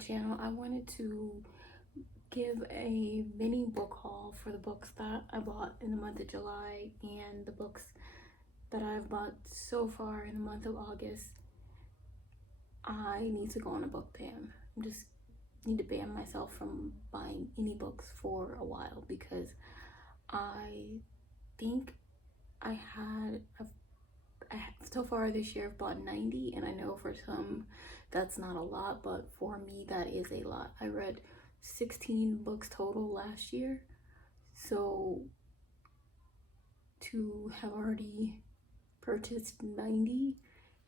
channel, I wanted to give a mini book haul for the books that I bought in the month of July and the books that I've bought so far in the month of August. I need to go on a book ban. I just need to ban myself from buying any books for a while because I think so far this year I've bought 90, and I know for some that's not a lot, but for me that is a lot. I read 16 books total last year, so to have already purchased 90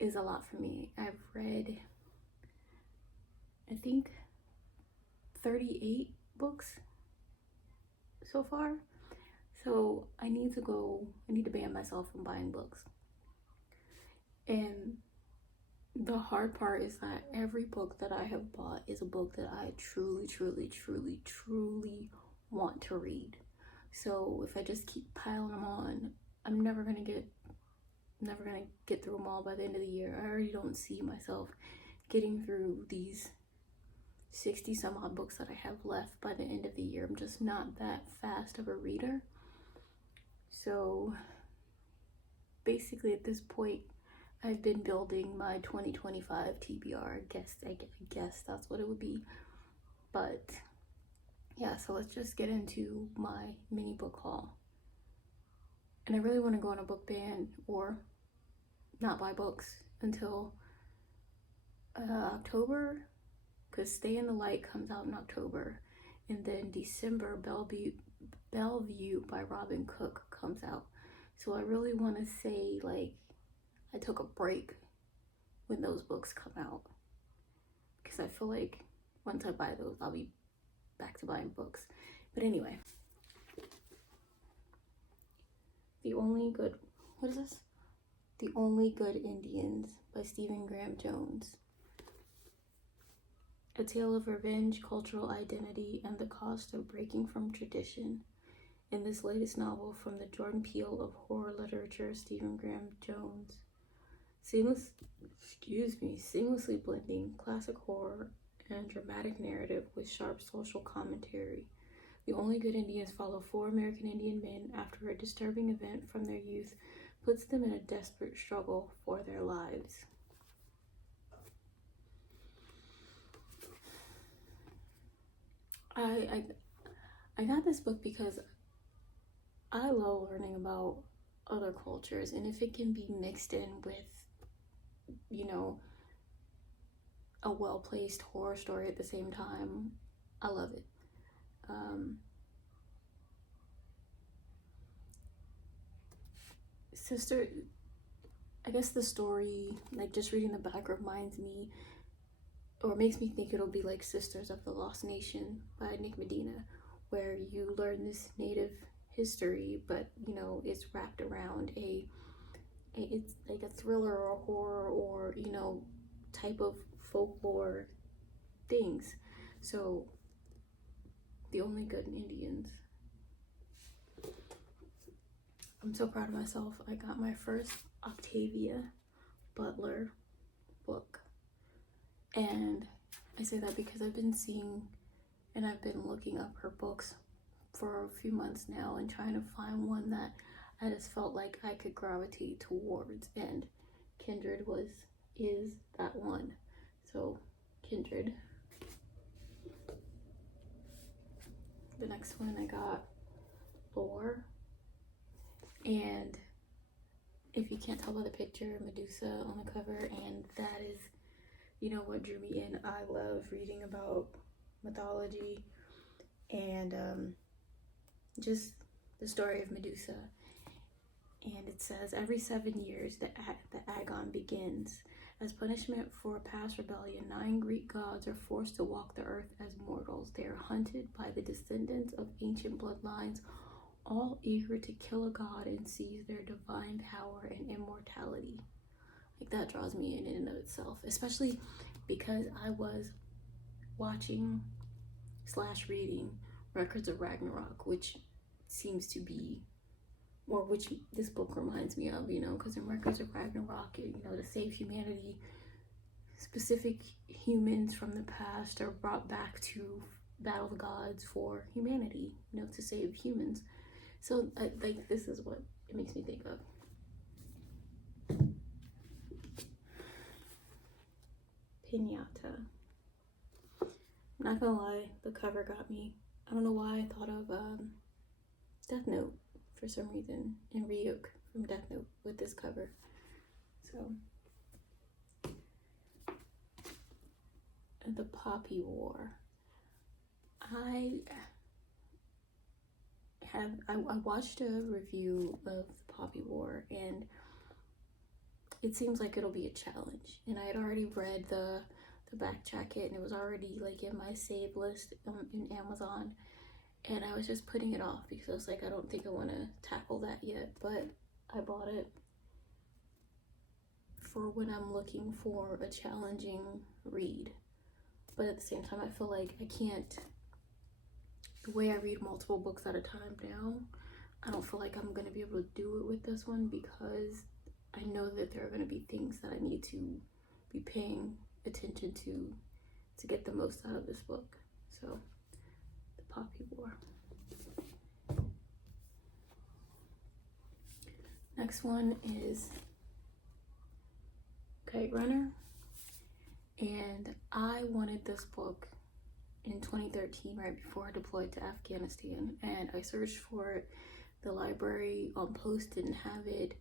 is a lot for me. I've read, I think, 38 books so far, so I need to ban myself from buying books. And the hard part is that every book that I have bought is a book that I truly want to read. So if I just keep piling them on, I'm never gonna get through them all by the end of the year. I already don't see myself getting through these 60 some odd books that I have left by the end of the year. I'm just not that fast of a reader. So basically at this point, I've been building my 2025 TBR. I guess that's what it would be. But yeah, so let's just get into my mini book haul. And I really want to go on a book ban or not buy books until October, because Stay in the Light comes out in October, and then December Bellevue by Robin Cook comes out. So I really want to say, like, I took a break when those books come out, because I feel like once I buy those, I'll be back to buying books. But anyway, The Only Good Indians by Stephen Graham Jones. A tale of revenge, cultural identity, and the cost of breaking from tradition. In this latest novel from the Jordan Peele of horror literature, Stephen Graham Jones seamlessly blending classic horror and dramatic narrative with sharp social commentary. The Only Good Indians follow 4 American Indian men after a disturbing event from their youth puts them in a desperate struggle for their lives. I got this book because I love learning about other cultures, and if it can be mixed in with, you know, a well-placed horror story at the same time, I love it. I guess the story, like just reading the back, reminds me or makes me think it'll be like Sisters of the Lost Nation by Nick Medina, where you learn this native history, but you know, it's wrapped around it's like a thriller or a horror or, you know, type of folklore things. So The Only Good Indians. I'm so proud of myself. I got my first Octavia Butler book, and I say that because I've been seeing and I've been looking up her books for a few months now and trying to find one that I just felt like I could gravitate towards, and Kindred is that one. So Kindred. The next one I got Lore, and if you can't tell by the picture, Medusa on the cover, and that is, you know, what drew me in. I love reading about mythology and just the story of Medusa. And it says, every 7 years the Agon begins. As punishment for a past rebellion, 9 Greek gods are forced to walk the earth as mortals. They are hunted by the descendants of ancient bloodlines, all eager to kill a god and seize their divine power and immortality. Like, that draws me in and of itself, especially because I was watching / reading Records of Ragnarok, which seems to be, or which this book reminds me of, you know, because in Records of Ragnarok, you know, to save humanity, specific humans from the past are brought back to battle the gods for humanity, you know, to save humans. So like this is what it makes me think of. Pinata. I'm not gonna lie, the cover got me. I don't know why I thought of Death Note for some reason, and Ryuk from Death Note with this cover. So, the Poppy War. I watched a review of the Poppy War, and it seems like it'll be a challenge. And I had already read the back jacket, and it was already like in my save list in Amazon, and I was just putting it off because I was like, I don't think I want to tackle that yet, but I bought it for when I'm looking for a challenging read. But at the same time, I feel like I can't, the way I read multiple books at a time now, I don't feel like I'm going to be able to do it with this one, because I know that there are going to be things that I need to be paying attention to get the most out of this book. So, the Poppy War. Next one is Kite Runner, and I wanted this book in 2013, right before I deployed to Afghanistan, and I searched for it. The library on Post didn't have it,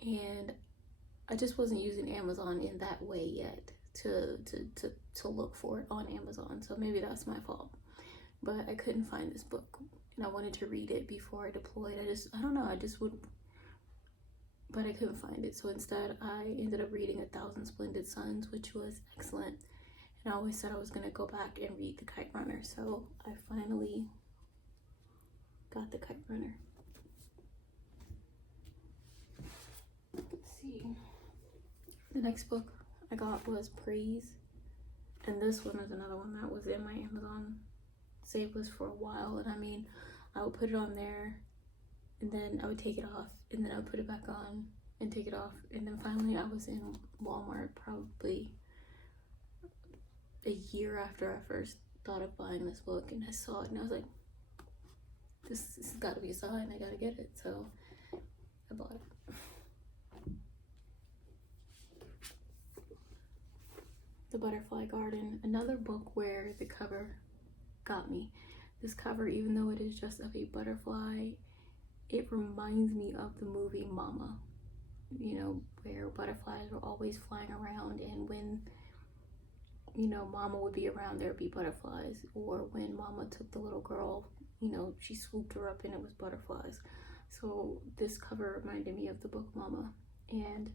and I just wasn't using Amazon in that way yet to look for it on Amazon, so maybe that's my fault. But I couldn't find this book, and I wanted to read it before I deployed. I don't know, but I couldn't find it, so instead I ended up reading 1,000 Splendid Suns, which was excellent, and I always said I was going to go back and read The Kite Runner, so I finally got The Kite Runner. Let's see. The next book I got was Praise, and this one is another one that was in my Amazon save list for a while, and I mean, I would put it on there, and then I would take it off, and then I would put it back on and take it off, and then finally I was in Walmart probably a year after I first thought of buying this book, and I saw it, and I was like, this has got to be a sign, I gotta get it, so I bought it. The Butterfly Garden, another book where the cover got me. This cover, even though it is just of a butterfly, it reminds me of the movie Mama, you know, where butterflies were always flying around, and when, you know, Mama would be around, there'd be butterflies, or when Mama took the little girl, you know, she swooped her up and it was butterflies. So this cover reminded me of the book Mama. And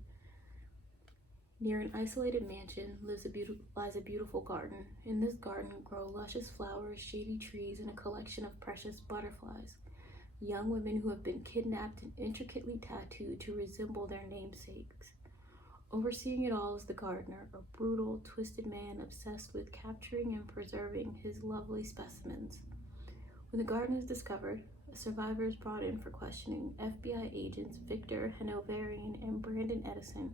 near an isolated mansion lies a beautiful garden. In this garden grow luscious flowers, shady trees, and a collection of precious butterflies. Young women who have been kidnapped and intricately tattooed to resemble their namesakes. Overseeing it all is the gardener, a brutal, twisted man obsessed with capturing and preserving his lovely specimens. When the garden is discovered, a survivor is brought in for questioning. FBI agents Victor Hanoverian and Brandon Edison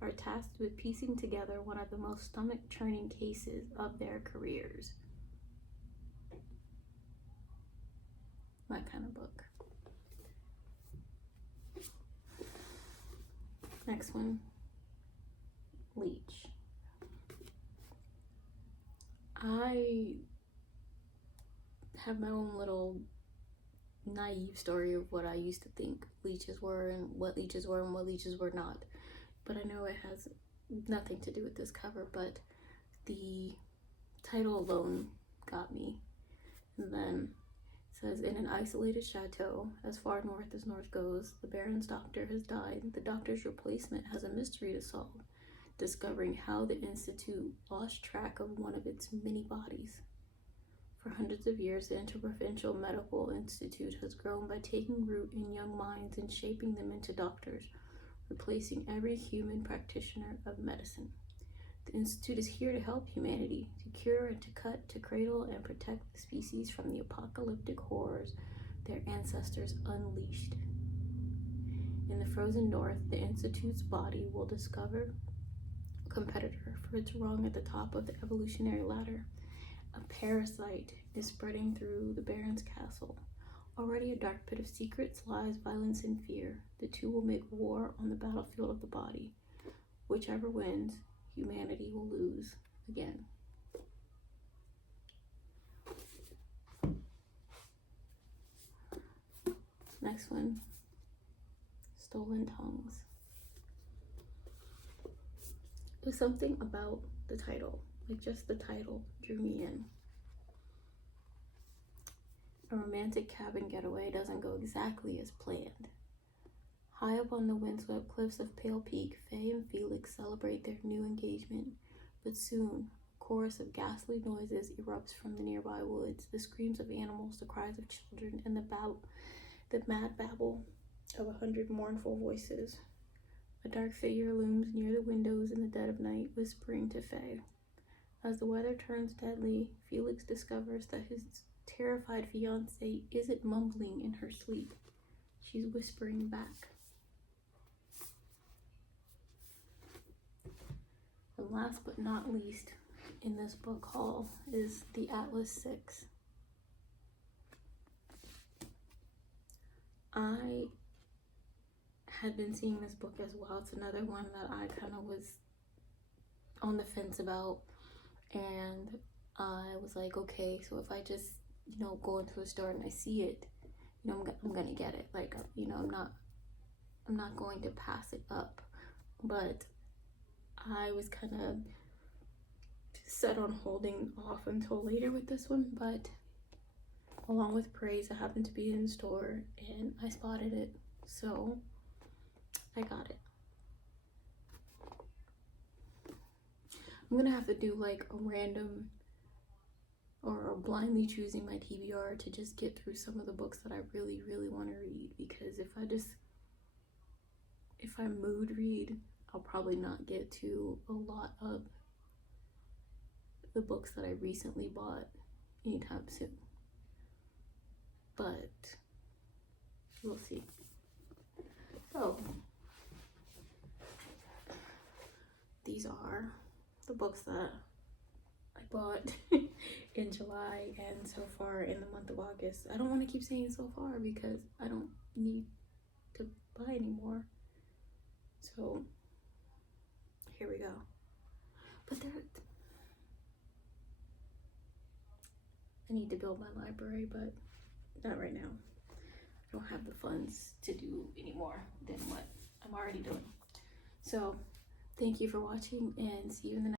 are tasked with piecing together one of the most stomach-churning cases of their careers. My kind of book. Next one, Leech. I have my own little naive story of what I used to think leeches were and what leeches were and what leeches were not. But I know it has nothing to do with this cover, but the title alone got me. And then it says, in an isolated chateau, as far north as north goes, the Baron's doctor has died. The doctor's replacement has a mystery to solve, discovering how the Institute lost track of one of its many bodies. For hundreds of years, the Interprovincial Medical Institute has grown by taking root in young minds and shaping them into doctors, replacing every human practitioner of medicine. The Institute is here to help humanity, to cure and to cut, to cradle and protect the species from the apocalyptic horrors their ancestors unleashed. In the frozen north, the Institute's body will competitor, for it's rung at the top of the evolutionary ladder. A parasite is spreading through the Baron's castle. Already a dark pit of secrets lies violence and fear. The two will make war on the battlefield of the body. Whichever wins, humanity will lose again. Next one, Stolen Tongues. There's something about the title, like just the title drew me in. A romantic cabin getaway doesn't go exactly as planned. High up on the windswept cliffs of Pale Peak, Faye and Felix celebrate their new engagement, but soon a chorus of ghastly noises erupts from the nearby woods, the screams of animals, the cries of children, and the mad babble of 100 mournful voices. A dark figure looms near the windows in the dead of night, whispering to Faye. As the weather turns deadly, Felix discovers that his terrified fiancée isn't mumbling in her sleep. She's whispering back. And last but not least in this book haul is The Atlas Six. I had been seeing this book as well. It's another one that I kind of was on the fence about, and I was like, okay, so if I just, go into a store and I see it, I'm gonna get it. Like, I'm not going to pass it up. But I was kind of set on holding off until later with this one, but along with Praise, I happened to be in the store and I spotted it, so I got it. I'm gonna have to do like a random or blindly choosing my TBR to just get through some of the books that I really, really want to read, because if I mood read, I'll probably not get to a lot of the books that I recently bought anytime soon. But we'll see. So these are the books that I bought in July and so far in the month of August. I don't want to keep saying so far because I don't need to buy anymore. So here we go. But I need to build my library, but not right now. I don't have the funds to do any more than what I'm already doing. So thank you for watching and see you in the next